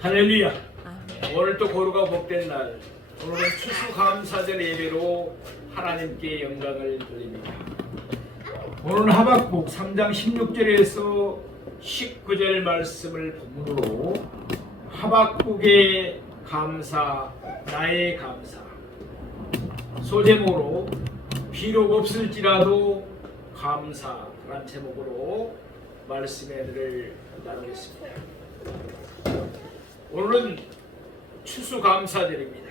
할렐루야. 오늘도 고루가 복된 날, 오늘은 추수감사절 예배로 하나님께 영광을 돌립니다. 오늘은 하박국 3장 16절에서 19절 말씀을 본문으로 하박국의 감사, 나의 감사, 소제목으로 비록 없을지라도 감사라는 제목으로 말씀을 나누겠습니다. 오늘은 추수감사절입니다.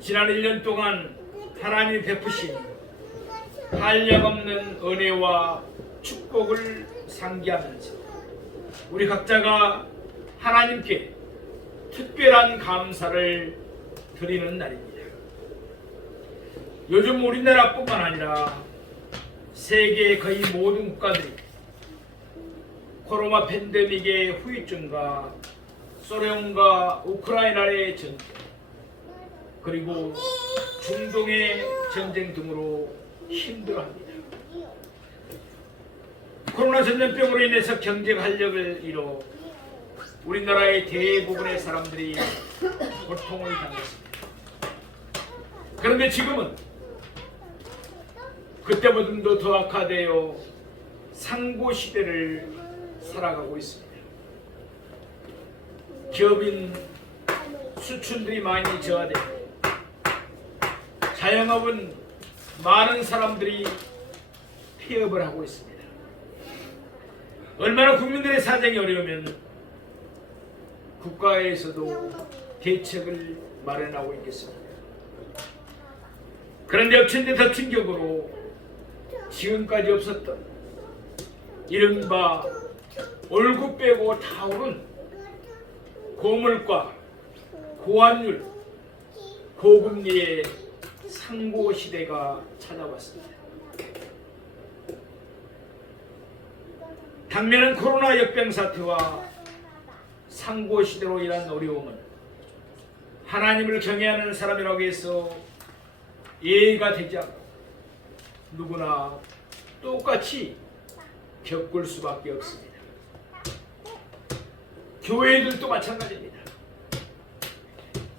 지난 1년 동안 하나님이 베푸신 한량없는 은혜와 축복을 상기하면서 우리 각자가 하나님께 특별한 감사를 드리는 날입니다. 요즘 우리나라뿐만 아니라 세계의 거의 모든 국가들이 코로나 팬데믹의 후유증과 소련과 우크라이나의 전쟁, 그리고 중동의 전쟁 등으로 힘들어합니다. 코로나 전염병으로 인해서 경제 활력을 잃어 우리나라의 대부분의 사람들이 고통을 당했습니다. 그런데 지금은 그때보다도 더 악화되어 상고 시대를 살아가고 있습니다. 기업인 수출들이 많이 저하되고 자영업은 많은 사람들이 폐업을 하고 있습니다. 얼마나 국민들의 사정이 어려우면 국가에서도 대책을 마련하고 있겠습니다. 그런데 엎친 데 덮친 격으로 지금까지 없었던 이른바 월급 빼고 다 오른 고물가, 고환율, 고금리의 상고 시대가 찾아왔습니다. 당면은 코로나 역병 사태와 상고 시대로 인한 어려움은 하나님을 경외하는 사람이라고 해서 예의가 되지 않고 누구나 똑같이 겪을 수밖에 없습니다. 교회들도 마찬가지입니다.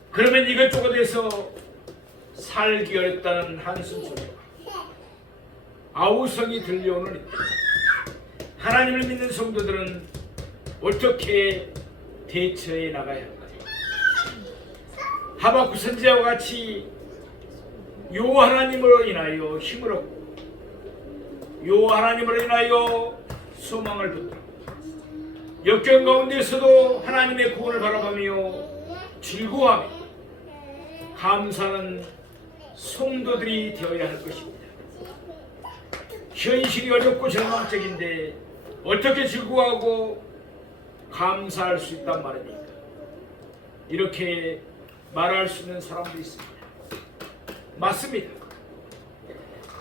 그러면 이것저것에서 살기 어렵다는 한숨 소리와 아우성이 들려오는 하나님을 믿는 성도들은 어떻게 대처해 나가야 할까요? 하박국 선지자와 같이 여호와 하나님으로 인하여 힘을 얻고 여호와 하나님으로 인하여 소망을 붙들고 역경 가운데서도 하나님의 구원을 바라보며 즐거워하며 감사하는 성도들이 되어야 할 것입니다. 현실이 어렵고 절망적인데 어떻게 즐거워하고 감사할 수 있단 말입니까? 이렇게 말할 수 있는 사람도 있습니다. 맞습니다.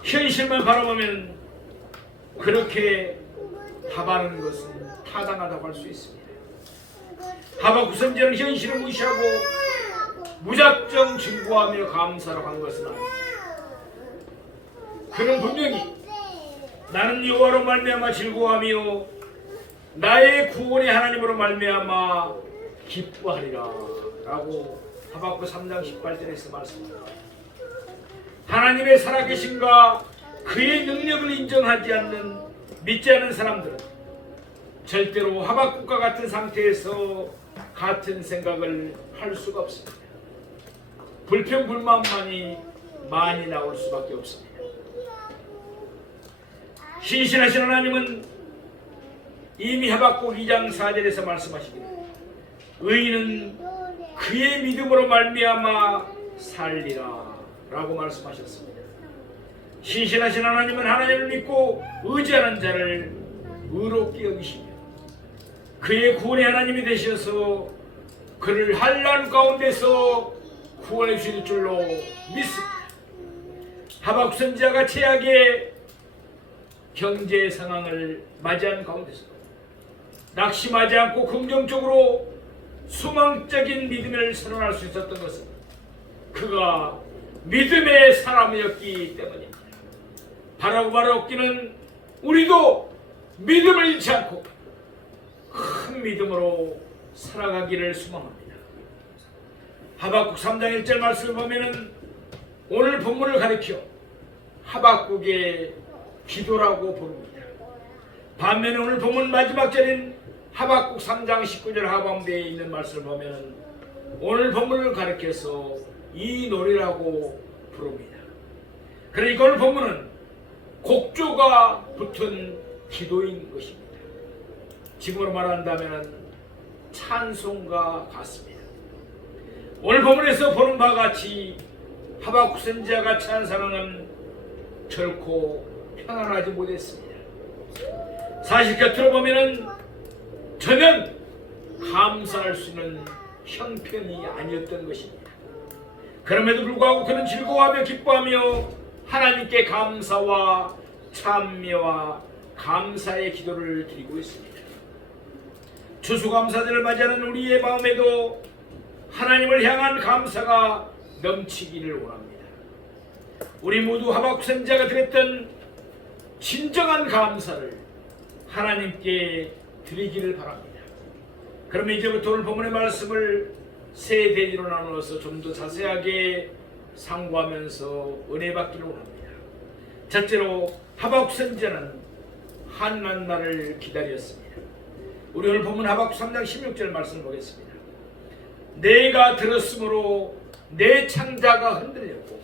현실만 바라보면 그렇게 답하는 것은 타당하다고 할 수 있습니다. 하박국 선지자는 현실을 무시하고 무작정 즐거워하며 감사로 한 것은 아닙니다. 그는 분명히 나는 여호와로 말미암아 즐거워하며 나의 구원의 하나님으로 말미암아 기뻐하리라 라고 하박국 3장 18절에서 말씀합니다. 하나님의 살아계심과 그의 능력을 인정하지 않는 믿지 않는 사람들은 절대로 하박국과 같은 상태에서 같은 생각을 할 수가 없습니다. 불평불만만이 많이 나올 수밖에 없습니다. 신실하신 하나님은 이미 하박국 2장 4절에서 말씀하시기를 의인은 그의 믿음으로 말미암아 살리라 라고 말씀하셨습니다. 신실하신 하나님은 하나님을 믿고 의지하는 자를 의롭게 여기시며 그의 구원의 하나님이 되셔서 그를 환난 가운데서 구원해 주실 줄로 믿습니다. 하박국 선지자가 최악의 경제 상황을 맞이한 가운데서 낙심하지 않고 긍정적으로 소망적인 믿음을 선언할 수 있었던 것은 그가 믿음의 사람이었기 때문입니다. 바라고 말하기는 우리도 믿음을 잃지 않고 큰 믿음으로 살아가기를 소망합니다. 하박국 3장 1절 말씀을 보면은 오늘 본문을 가리켜 하박국의 기도라고 부릅니다. 반면에 오늘 본문 마지막 절인 하박국 3장 19절 하반부에 있는 말씀을 보면 오늘 본문을 가리켜서 이 노래라고 부릅니다. 그러니까 오늘 본문은 곡조가 붙은 기도인 것입니다. 지금으로 말한다면 찬송가 같습니다. 오늘 본문에서 보는 바와 같이 하박국 선지자가 찬송은 결코 평안하지 못했습니다. 사실 곁으로 보면은 전혀 감사할 수 있는 형편이 아니었던 것입니다. 그럼에도 불구하고 그는 즐거워하며 기뻐하며 하나님께 감사와 찬미와 감사의 기도를 드리고 있습니다. 추수감사절을 맞이하는 우리의 마음에도 하나님을 향한 감사가 넘치기를 원합니다. 우리 모두 하박국 선지자가 드렸던 진정한 감사를 하나님께 드리기를 바랍니다. 그러면 이제부터 오늘 본문의 말씀을 세 대지로 나누어서 좀 더 자세하게 상고하면서 은혜 받기를 원합니다. 첫째로 하박국 선지자는 한낱날을 기다렸습니다. 우리 오늘 본문 하박국 3장 16절 말씀을 보겠습니다. 내가 들었으므로 내 창자가 흔들렸고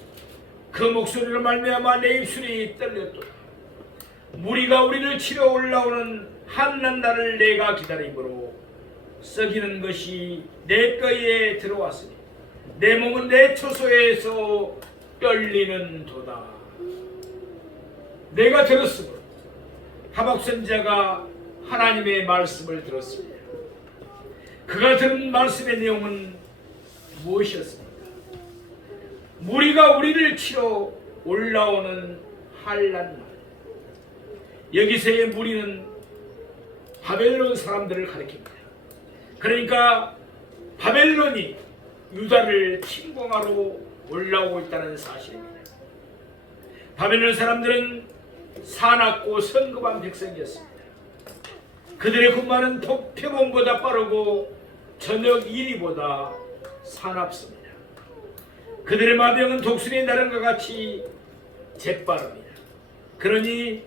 그 목소리로 말미암아 내 입술이 떨렸도다. 무리가 우리를 치러 올라오는 한낱날을 내가 기다림으로 썩이는 것이 내 뼈에 들어왔으니 내 몸은 내 초소에서 떨리는 도다. 내가 들었으므로 하박국 선지자가 하나님의 말씀을 들었습니다. 그가 들은 말씀의 내용은 무엇이었습니까? 무리가 우리를 치러 올라오는 한낱날. 여기서의 무리는 바벨론 사람들을 가리킵니다. 그러니까 바벨론이 유다를 침공하러 올라오고 있다는 사실입니다. 바벨론 사람들은 사납고 성급한 백성이었습니다. 그들의 군마는 표범보다 빠르고 저녁 이리보다 사납습니다. 그들의 마병은 독수리의 나름과 같이 재빠릅니다. 그러니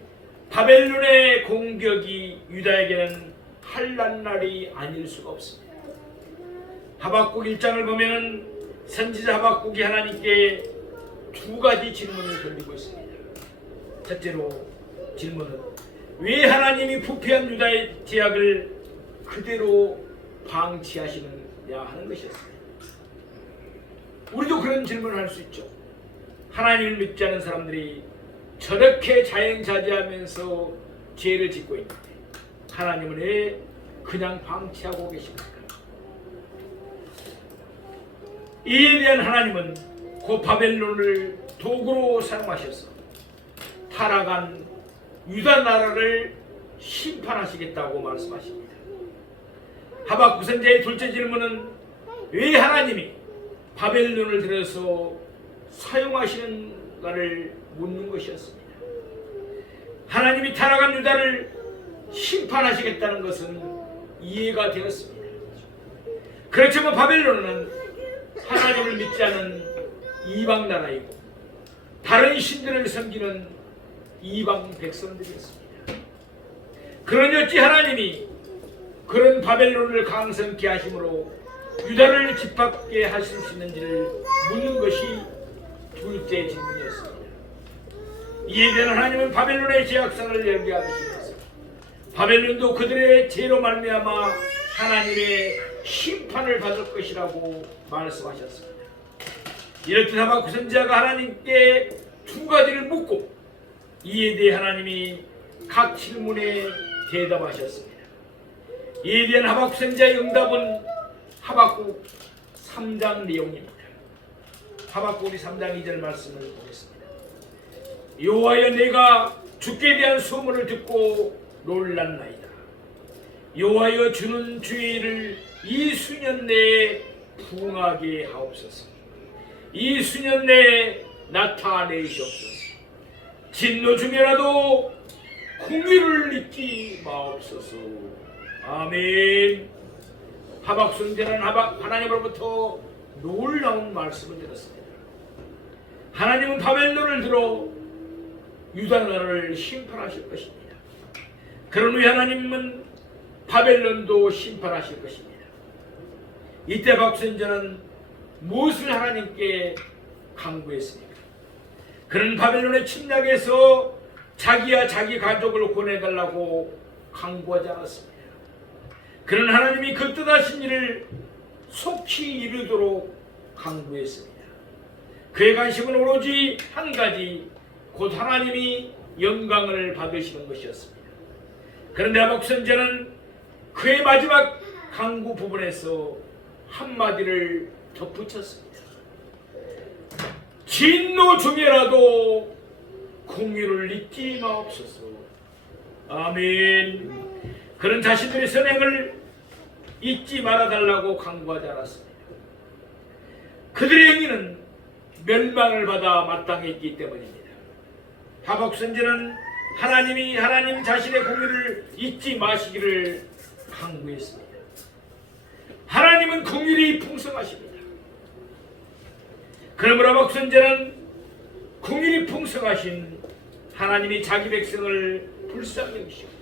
바벨론의 공격이 유다에게는 한낱날이 아닐 수가 없습니다. 하박국 1장을 보면 선지자 하박국이 하나님께 두 가지 질문을 던지고 있습니다. 첫째로 질문은 왜 하나님이 부패한 유다의 제약을 그대로 방치하시느냐 하는 것이었습니다. 우리도 그런 질문을 할 수 있죠. 하나님을 믿지 않은 사람들이 저렇게 자연자재하면서 죄를 짓고 있는데 하나님은 왜 그냥 방치하고 계십니까? 이에 대한 하나님은 그 바벨론을 도구로 사용하셔서 타락한 유다 나라를 심판하시겠다고 말씀하십니다. 하박국 선지자의 둘째 질문은 왜 하나님이 바벨론을 들여서 사용하시는가를 묻는 것이었습니다. 하나님이 타락한 유다를 심판하시겠다는 것은 이해가 되었습니다. 그렇지만 바벨론은 하나님을 믿지 않은 이방 나라이고 다른 신들을 섬기는 이방 백성들이었습니다. 그러니 어찌 하나님이 그런 바벨론을 강성케 하심으로 유다를 집합게 하실 수 있는지를 묻는 것이 둘째 질문이었습니다. 이에 대한 하나님은 바벨론의 제약상을 연기하시면서 바벨론도 그들의 죄로 말미암아 하나님의 심판을 받을 것이라고 말씀하셨습니다. 이렇듯 하박국 선지자가 하나님께 두 가지를 묻고 이에 대해 하나님이 각 질문에 대답하셨습니다. 이에 대한 하박국 선지자의 응답은 하박국 3장 내용입니다. 하박국 3장 2절 말씀을 보겠습니다. 여호와여 내가 주께 대한 소문을 듣고 놀랐나이다. 여호와여 주는 주의를 이 수년 내에 부응하게 하옵소서. 이 수년 내에 나타내시옵소서. 진노 중에라도 공의를 잊지 마옵소서. 아멘. 하박 선지자는 하나님으로부터 놀라운 말씀을 들었습니다. 하나님은 바벨론을 들어 유다 나라를 심판하실 것입니다. 그런 후에 하나님은 바벨론도 심판하실 것입니다. 이때 하박 선지자는 무엇을 하나님께 간구했습니까? 그는 바벨론의 침략에서 자기와 자기 가족을 보내달라고 간구하지 않았습니다. 그는 하나님이 그 뜻하신 일을 속히 이루도록 간구했습니다. 그의 관심은 오로지 한 가지, 곧 하나님이 영광을 받으시는 것이었습니다. 그런데 하박 선지자는 그의 마지막 간구 부분에서 한마디를 덧붙였습니다. 진노 중에라도 공의를 잊지 마옵소서. 아멘. 그런 자신들의 선행을 잊지 말아달라고 간구하지 않았습니다. 그들의 행위는 멸망을 받아 마땅했기 때문입니다. 하박 선지자는 하나님 자신의 공의를 잊지 마시기를 간구했습니다. 하나님은 공의를 풍성하십니다. 그러므로 하박 선지자는 공의를 풍성하신 하나님이 자기 백성을 불쌍히 여기시고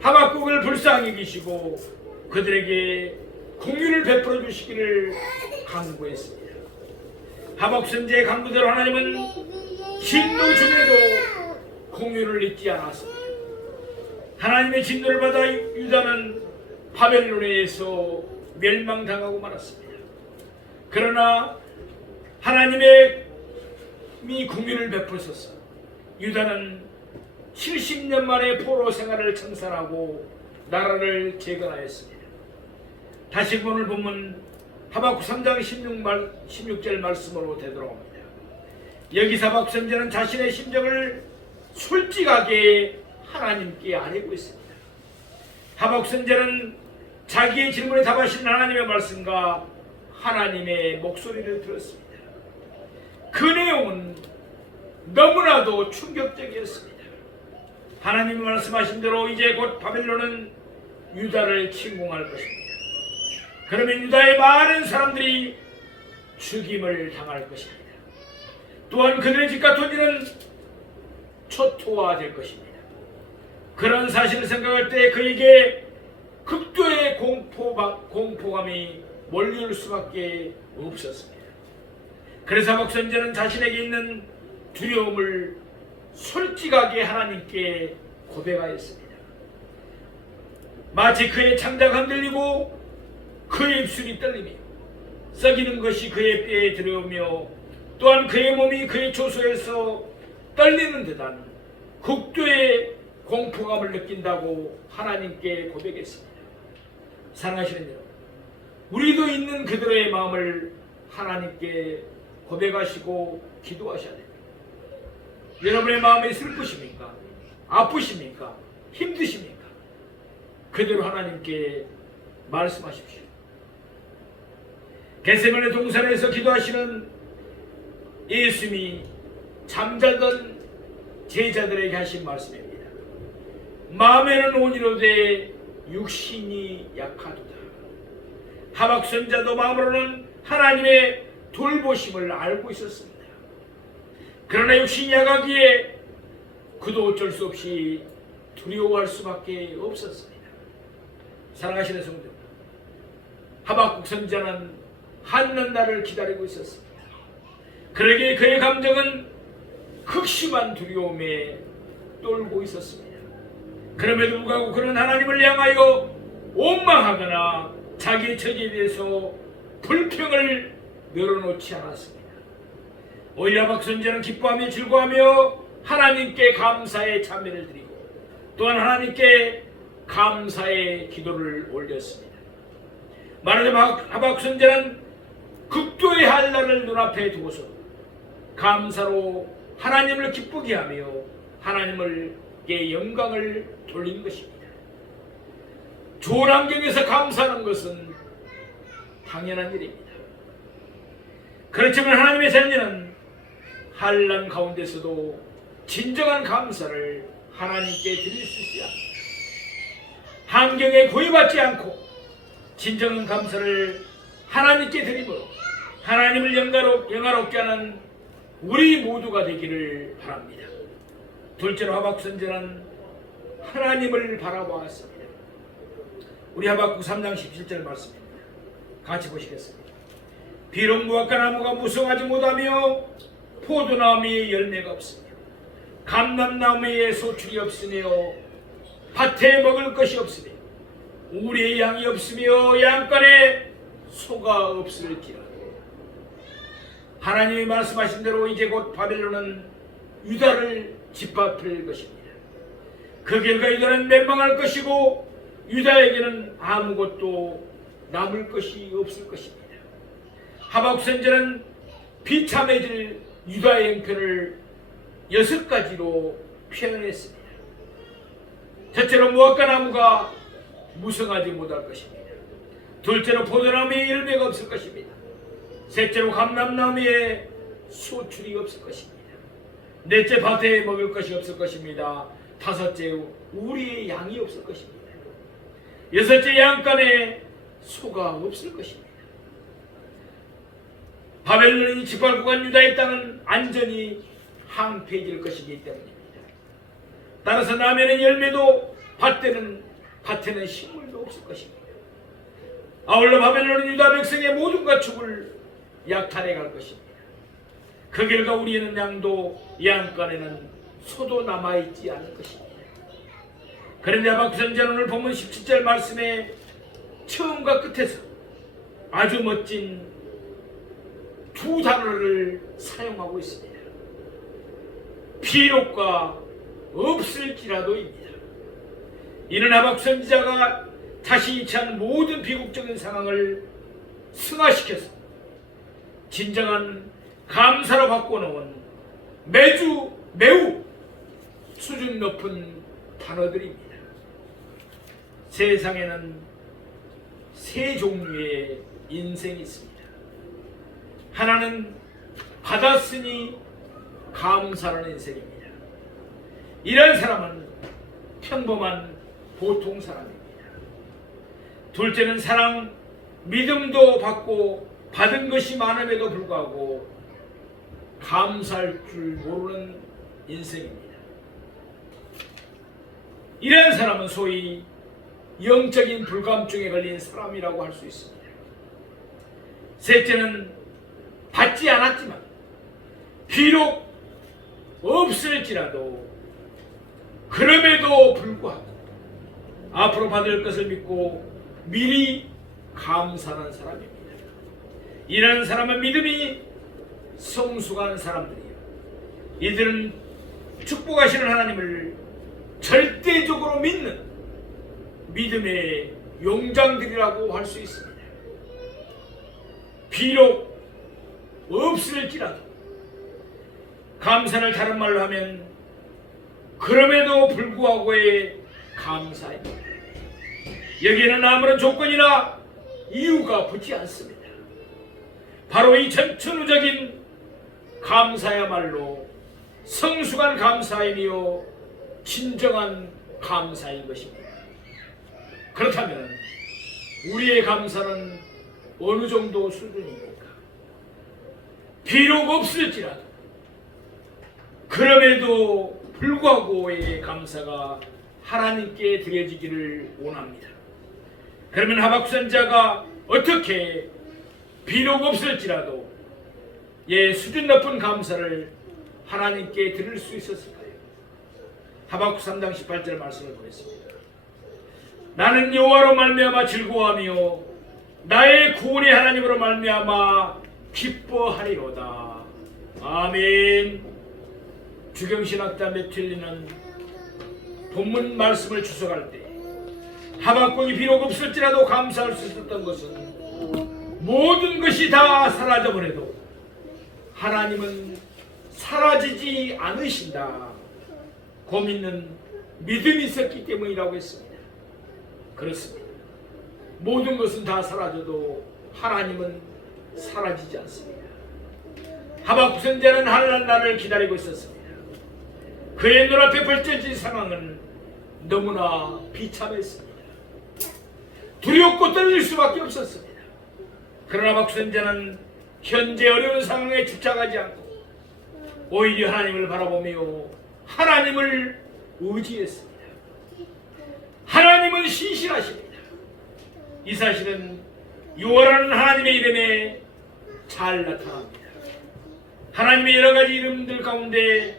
하박국을 불쌍히 여기시고 그들에게 공의를 베풀어 주시기를 간구했습니다. 하박 선지자의 간구대로 하나님은 진노 중에도 공의를 잊지 않았습니다. 하나님의 진노를 받아 유다는 바벨론에 의해서 멸망당하고 말았습니다. 그러나 하나님의 공의를 베푸셔서 유다는 70년 만에 포로 생활을 청산하고 나라를 재건하였습니다. 다시 오늘 본문 하박국 3장 16절 말씀으로 되돌아옵니다. 여기서 하박 선지자는 자신의 심정을 솔직하게 하나님께 아뢰고 있습니다. 하박 선지자는 자기의 질문에 답하시는 하나님의 말씀과 하나님의 목소리를 들었습니다. 그 내용은 너무나도 충격적이었습니다. 하나님이 말씀하신 대로 이제 곧 바벨론은 유다를 침공할 것입니다. 그러면 유다의 많은 사람들이 죽임을 당할 것입니다. 또한 그들의 집과 토지는 초토화될 것입니다. 그런 사실을 생각할 때 그에게 극도의 공포감이 몰려올 수밖에 없었습니다. 그래서 하박 선지자는 자신에게 있는 두려움을 솔직하게 하나님께 고백하였습니다. 마치 그의 창자가 흔들리고 그의 입술이 떨리며 썩이는 것이 그의 뼈에 들어오며 또한 그의 몸이 그의 조소에서 떨리는 듯한 극도의 공포감을 느낀다고 하나님께 고백했습니다. 사랑하시는 여러분, 우리도 있는 그들의 마음을 하나님께 고백하시고 기도하셔야 됩니다. 여러분의 마음이 슬프십니까? 아프십니까? 힘드십니까? 그대로 하나님께 말씀하십시오. 겟세마네 동산에서 기도하시는 예수님이 잠자던 제자들에게 하신 말씀입니다. 마음에는 온이로되 육신이 약하도다. 하박 선지자도 마음으로는 하나님의 돌보심을 알고 있었습니다. 그러나 육신이 약하기에 그도 어쩔 수 없이 두려워할 수밖에 없었습니다. 사랑하시는 성도, 하박국 선지자는 한는 날을 기다리고 있었습니다. 그러기에 그의 감정은 극심한 두려움에 떨고 있었습니다. 그럼에도 불구하고 그는 하나님을 향하여 원망하거나 자기의 처지에 대해서 불평을 늘어놓지 않았습니다. 오히려 하박 선지자는 기뻐하며 즐거워하며 하나님께 감사의 찬미를 드리고 또한 하나님께 감사의 기도를 올렸습니다. 말하자면 하박 선지자는 극도의 한란을 눈앞에 두고서 감사로 하나님을 기쁘게 하며 하나님께 영광을 돌리는 것입니다. 좋은 환경에서 감사하는 것은 당연한 일입니다. 그렇지만 하나님의 자녀는 한란 가운데서도 진정한 감사를 하나님께 드릴 수 있어야 합니다. 환경에 구애받지 않고 진정한 감사를 하나님께 드림으로 하나님을 영화롭게 하는 우리 모두가 되기를 바랍니다. 둘째로 하박국 선지자는 하나님을 바라보았습니다. 우리 하박국 3장 17절 말씀입니다. 같이 보시겠습니다. 비록 무화과 나무가 무성하지 못하며 포도나무에 열매가 없으며 감람나무에 소출이 없으며 밭에 먹을 것이 없으며 우리의 양이 없으며 양간에 소가 없을지라도 하나님이 말씀하신 대로 이제 곧 바벨론은 유다를 짓밟을 것입니다. 그 결과 유다는 멸망할 것이고 유다에게는 아무것도 남을 것이 없을 것입니다. 하박국 선지자는 비참해질 유다의 형편을 6가지로 표현했습니다. 첫째로 무화과 나무가 무성하지 못할 것입니다. 둘째로 포도나무에 열매가 없을 것입니다. 셋째로 감람나무에 소출이 없을 것입니다. 넷째 밭에 먹을 것이 없을 것입니다. 다섯째 우리의 양이 없을 것입니다. 여섯째 양간에 소가 없을 것입니다. 바벨론이 짓밟고 간 유다의 땅은 안전히 황폐해질 것이기 때문입니다. 따라서 남에는 열매도 밭에는 식물도 없을 것입니다. 아울러 바벨론은 유다 백성의 모든 가축을 약탈해 갈 것입니다. 그 결과 우리에는 양도 양간에는 소도 남아있지 않을 것입니다. 그런데 하박국 선지자는 오늘 본문 17절 말씀에 처음과 끝에서 아주 멋진 두 단어를 사용하고 있습니다. 비록과 없을지라도입니다. 이는 하박국 선지자가 자신이 처한 모든 비극적인 상황을 승화시켜서 진정한 감사로 바꿔놓은 매우 수준 높은 단어들입니다. 세상에는 세 종류의 인생이 있습니다. 하나는 받았으니 감사하는 인생입니다. 이런 사람은 평범한 보통 사람입니다. 둘째는 사랑, 믿음도 받고 받은 것이 많음에도 불구하고 감사할 줄 모르는 인생입니다. 이런 사람은 소위 영적인 불감증에 걸린 사람이라고 할 수 있습니다. 셋째는 받지 않았지만 비록 없을지라도 그럼에도 불구하고 앞으로 받을 것을 믿고 미리 감사하는 사람입니다. 이런 사람은 믿음이 성숙한 사람들이에요. 이들은 축복하시는 하나님을 절대적으로 믿는 믿음의 용장들이라고 할 수 있습니다. 비록 없을지라도 감사를 다른 말로 하면 그럼에도 불구하고의 감사입니다. 여기에는 아무런 조건이나 이유가 붙지 않습니다. 바로 이 전천후적인 감사야말로 성숙한 감사이며 진정한 감사인 것입니다. 그렇다면 우리의 감사는 어느 정도 수준입니까? 비록 없을지라도 그럼에도 불구하고의 감사가 하나님께 드려지기를 원합니다. 그러면 하박국 선지자가 어떻게 비록 없을지라도 수준 높은 감사를 하나님께 드릴 수 있었을까요? 하박국 3장 18절 말씀을 보겠습니다. 나는 여호와로 말미암아 즐거워하며 나의 구원의 하나님으로 말미암아 기뻐하리로다. 아멘. 주경신학자 메틸리는 본문 말씀을 주석할 때 하박국이 비록 없을지라도 감사할 수 있었던 것은 모든 것이 다 사라져버려도 하나님은 사라지지 않으신다 고 믿는 믿음이 있었기 때문이라고 했습니다. 그렇습니다. 모든 것은 다 사라져도 하나님은 사라지지 않습니다. 하박국 선지자는 하늘난 날을 기다리고 있었습니다. 그의 눈앞에 벌쳐진 상황은 너무나 비참했습니다. 두렵고 떨릴 수밖에 없었습니다. 그러나 하박국 선지자는 현재 어려운 상황에 집착하지 않고 오히려 하나님을 바라보며 하나님을 의지했습니다. 하나님은 신실하십니다. 이 사실은 여호와라는 하나님의 이름에 잘 나타납니다. 하나님의 여러 가지 이름들 가운데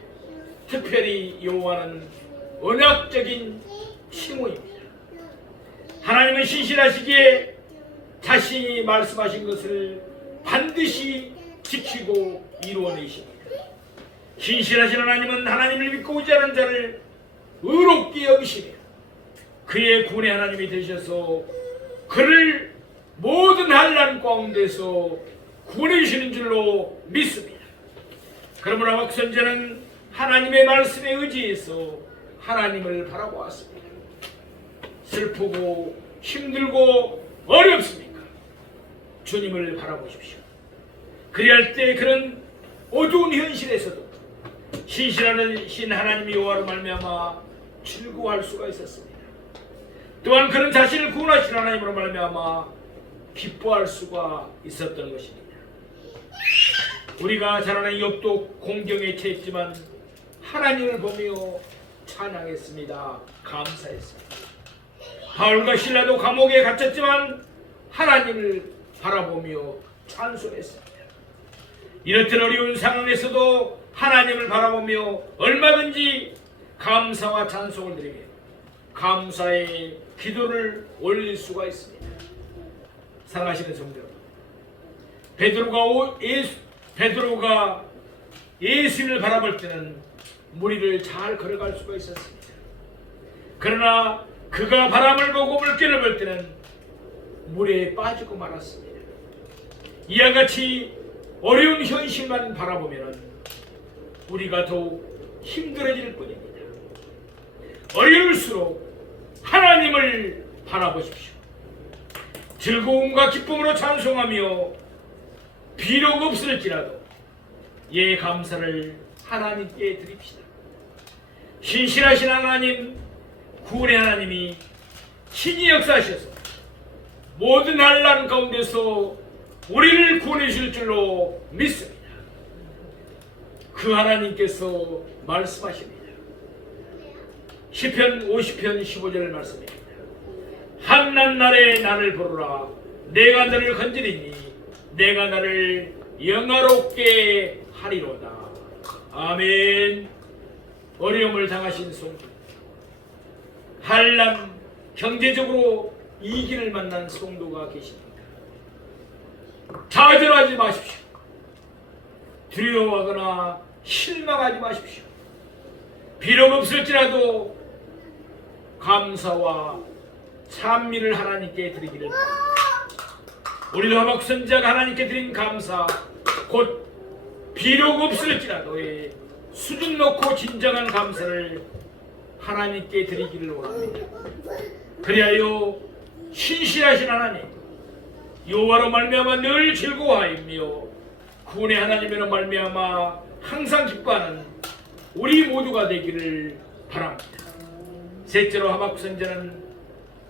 특별히 여호와는 언약적인 칭호입니다. 하나님은 신실하시기에 자신이 말씀하신 것을 반드시 지키고 이루어내십니다. 신실하신 하나님은 하나님을 믿고 의지하는 자를 의롭게 여기시며 그의 구원의 하나님이 되셔서 그를 모든 환난 가운데서 구원해 주시는 줄로 믿습니다. 그러므로 하박국 선지자는 하나님의 말씀에 의지해서 하나님을 바라보았습니다. 슬프고 힘들고 어렵습니까? 주님을 바라보십시오. 그리할 때 그런 어두운 현실에서도 신실하신 하나님 여호와로 말미암아 즐거워할 수가 있었습니다. 또한 그런 자신을 구원하신 하나님으로 말미암아 기뻐할 수가 있었던 것입니다. 우리가 잘 아는 욥도 공경에 처했지만 하나님을 보며 찬양했습니다. 감사했습니다. 바울과 실라도 감옥에 갇혔지만 하나님을 바라보며 찬송했습니다. 이렇듯 어려운 상황에서도 하나님을 바라보며 얼마든지 감사와 찬송을 드리며 감사의 기도를 올릴 수가 있습니다. 사랑하시는 성도 여러분, 베드로가 예수님을 바라볼 때는 무리를 잘 걸어갈 수가 있었습니다. 그러나 그가 바람을 보고 물결을 볼 때는 물에 빠지고 말았습니다. 이와 같이 어려운 현실만 바라보면 우리가 더욱 힘들어질 뿐입니다. 어려울수록 하나님을 바라보십시오. 즐거움과 기쁨으로 찬송하며 비록 없을지라도 예 감사를 하나님께 드립시다. 신실하신 하나님, 구원의 하나님이 신이 역사하셔서 모든 환난 가운데서 우리를 구원해 주실 줄로 믿습니다. 그 하나님께서 말씀하십니다. 시편 50편 15절 말씀입니다. 한낱 날에 나를 부르라. 내가 너를 건지리니 내가 나를 영화롭게 하리로다. 아멘. 어려움을 당하신 성도, 환난, 경제적으로 위기를 만난 성도가 계십니다. 좌절하지 마십시오. 두려워하거나 실망하지 마십시오. 비록 없을지라도 감사와 찬미를 하나님께 드리기를 바랍니다. 우리도 하박국 선지자가 하나님께 드린 감사, 곧 비록 없을지라도 수준 놓고 진정한 감사를 하나님께 드리기를 원합니다. 그리하여 신실하신 하나님, 여호와로 말미암아 늘 즐거워하며 구원의 하나님으로 말미암아 항상 기뻐하는 우리 모두가 되기를 바랍니다. 셋째로 하박국 선지자는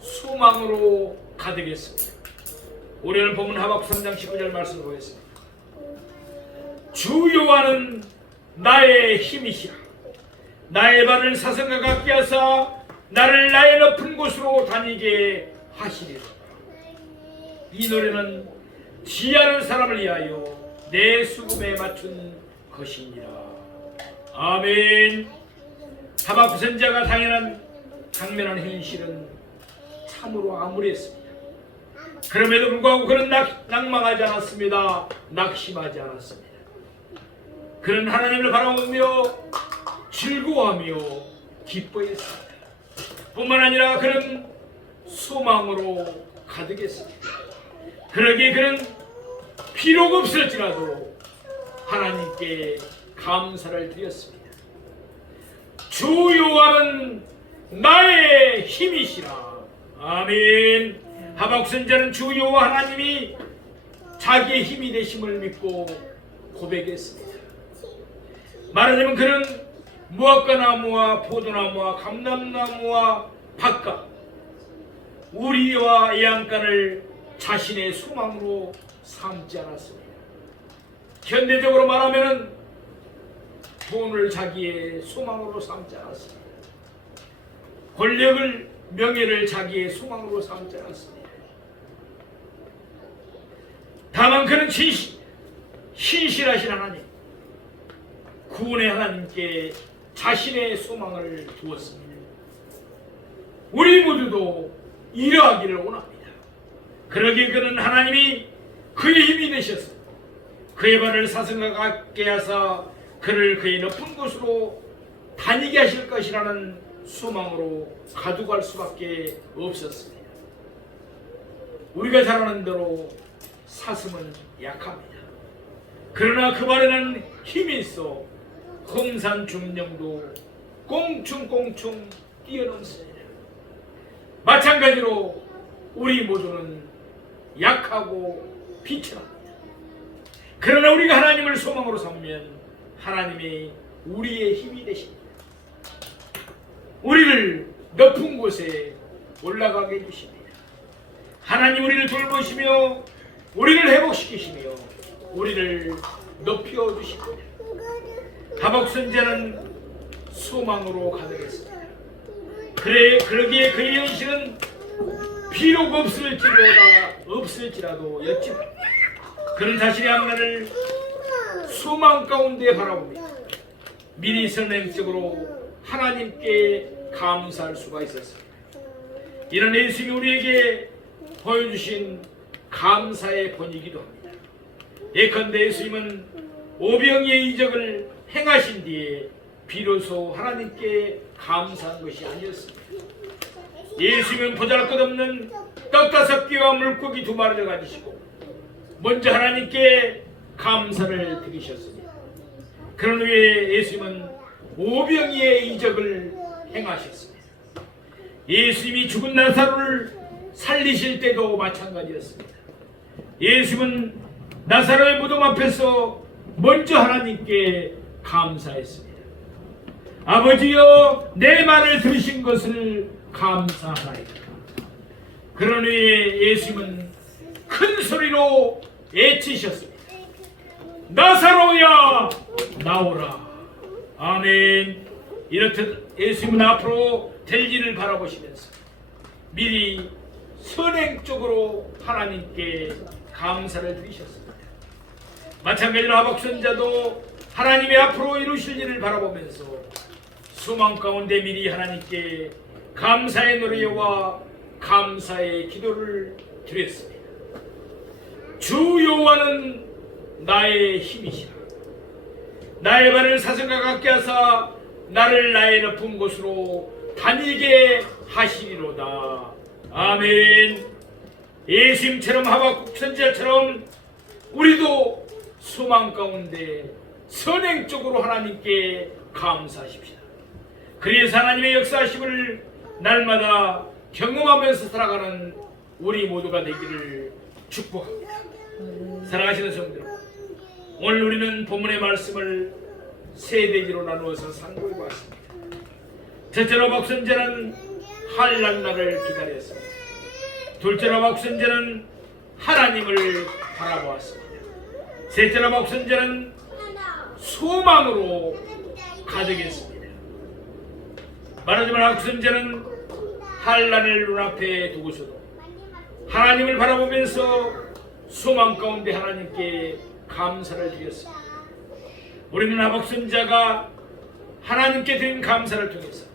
소망으로 가득했습니다. 오늘 본문 하박국 3장 19절 말씀을 보겠습니다. 주 여호와는 나의 힘이시라. 나의 발을 사슴과 같게 하사 나를 나의 높은 곳으로 다니게 하시리라. 이 노래는 지혜하는 사람을 위하여 내 수금에 맞춘 것이니라. 아멘. 하박국 선지자가 당면한 현실은 참으로 암울했습니다. 그럼에도 불구하고 그는 낙망하지 않았습니다. 낙심하지 않았습니다. 그는 하나님을 바라보며 즐거워하며 기뻐했습니다. 뿐만 아니라 그는 소망으로 가득했습니다. 그러기에 그는 비록 없을지라도 하나님께 감사를 드렸습니다. 주 여호와는 나의 힘이시라. 아멘. 하박국 선지자는 주 여호와 하나님이 자기의 힘이 되심을 믿고 고백했습니다. 말하자면 그는 무화과 나무와 포도나무와 감람나무와 밭과 우리와 애양간을 자신의 소망으로 삼지 않았습니다. 현대적으로 말하면 돈을 자기의 소망으로 삼지 않았습니다. 권력을, 명예를 자기의 소망으로 삼지 않았습니다. 다만 그는 신실하신 하나님, 구원의 하나님께 자신의 소망을 두었습니다. 우리 모두도 이러하기를 원합니다. 그러기에 그는 하나님이 그의 힘이 되셔서 그의 발을 사슴과 같게 하사 그를 그의 높은 곳으로 다니게 하실 것이라는 소망으로 가져갈 수밖에 없었습니다. 우리가 잘 아는 대로 사슴은 약합니다. 그러나 그 발에는 힘이 있어 험산 중령도 꽁충꽁충 뛰어넘습니다. 마찬가지로 우리 모두는 약하고 비천합니다. 그러나 우리가 하나님을 소망으로 삼으면 하나님이 우리의 힘이 되십니다. 우리를 높은 곳에 올라가게 해주십니다. 하나님 우리를 돌보시며 우리를 회복시키시며 우리를 높여주십니다. 하박국 선지자는 소망으로 가득했습니다. 그러기에 그의 현실은 비록 없을지라도 였지만 그는 자신의 앞날을 소망 가운데 바라봅니다. 미리 선행적으로 하나님께 감사할 수가 있었습니다. 이런 예수님이 우리에게 보여주신 감사의 본이기도 합니다. 예컨대 예수님은 오병이의 이적을 행하신 뒤에 비로소 하나님께 감사한 것이 아니었습니다. 예수님은 보잘것없는 떡 5개와 물고기 2마리를 가지시고 먼저 하나님께 감사를 드리셨습니다. 그런 후에 예수님은 오병이의 이적을 행하셨습니다. 예수님이 죽은 나사로를 살리실 때도 마찬가지였습니다. 예수님은 나사로의 무덤 앞에서 먼저 하나님께 감사했습니다. 아버지여 내 말을 들으신 것을 감사하나이다. 그런 후에 예수님은 큰 소리로 외치셨습니다. 나사로야 나오라. 아멘. 이렇듯 예수님은 앞으로 될 일을 바라보시면서 미리 선행적으로 하나님께 감사를 드리셨습니다. 마찬가지로 하박국 선지자도 하나님의 앞으로 이루실 일을 바라보면서 소망 가운데 미리 하나님께 감사의 노래와 감사의 기도를 드렸습니다. 주 여호와는 나의 힘이시라. 나의 발을 사슴과 같게 하사 나를 나의 높은 곳으로 다니게 하시리로다. 아멘. 예수님처럼 하박국 선지자처럼 우리도 소망 가운데 선행적으로 하나님께 감사하십시다. 그래서 하나님의 역사하심을 날마다 경험하면서 살아가는 우리 모두가 되기를 축복합니다. 사랑하시는 성도 여러분, 오늘 우리는 본문의 말씀을 세 대지로 나누어서 상고해 보았습니다. 첫째로 하박국 선지자는 한란날을 기다렸습니다. 둘째로 하박국 선지자는 하나님을 바라보았습니다. 셋째로 하박국 선지자는 소망으로 가득했습니다. 말하자면 하박국 선지자는 한란을 눈앞에 두고서도 하나님을 바라보면서 소망 가운데 하나님께 감사를 드렸습니다. 우리는 하박국 선지자가 하나님께 드린 감사를 통해서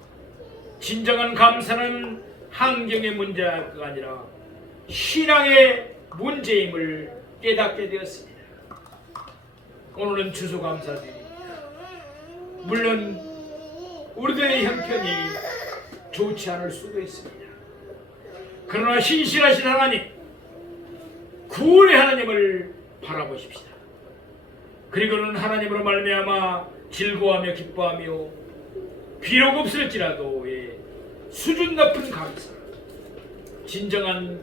진정한 감사는 환경의 문제가 아니라 신앙의 문제임을 깨닫게 되었습니다. 오늘은 추수감사드립니다. 물론 우리들의 형편이 좋지 않을 수도 있습니다. 그러나 신실하신 하나님, 구원의 하나님을 바라보십시다. 그리고는 하나님으로 말미암아 즐거워하며 기뻐하며 비록 없을지라도 수준 높은 감사, 진정한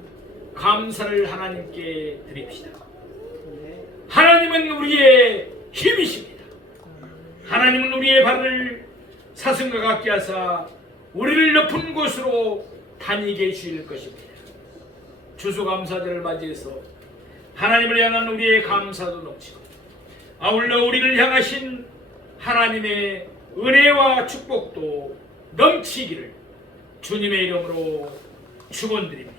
감사를 하나님께 드립시다. 하나님은 우리의 힘이십니다. 하나님은 우리의 발을 사슴과 같게 하사 우리를 높은 곳으로 다니게 해주실 것입니다. 추수감사절을 맞이해서 하나님을 향한 우리의 감사도 넘치고 아울러 우리를 향하신 하나님의 은혜와 축복도 넘치기를 주님의 이름으로 축원드립니다.